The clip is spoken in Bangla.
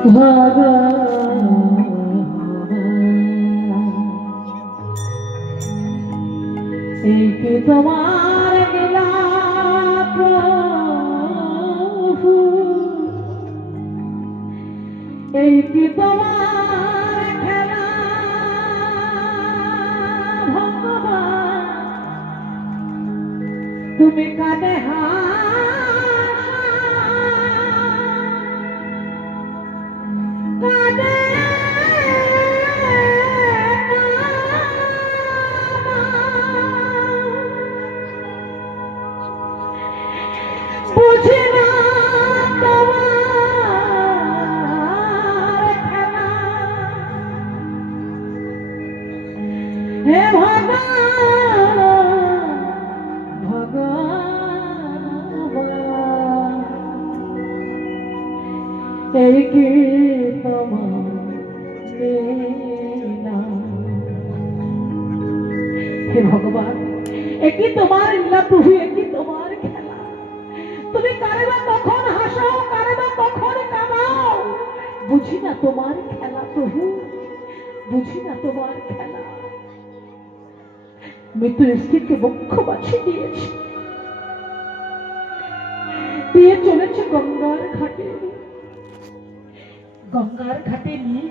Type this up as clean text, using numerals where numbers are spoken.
এই কি তোমার লীলা প্রভু, এই কি তোমার খেলা ভগবান, তুমি কাঁদে কাঁদে বুঝি না তোমার খেলা, হে ভগবান ভগবান, এই কি তোমার লীলা। হে ভগবান, একই তোমার লীলা প্রভু, একই তোমার খেলা। তুমি কারে বা কখন হাসাও, কারে বা কখন কাঁদাও, বুঝি না তোমার খেলা প্রভু, বুঝি না তোমার খেলা। মৃত্যুর স্ত্রীকে বক্ষ বাছি দিয়েছে, দিয়ে চলেছে গঙ্গার ঘাটে, গঙ্গার ঘাটে নিয়ে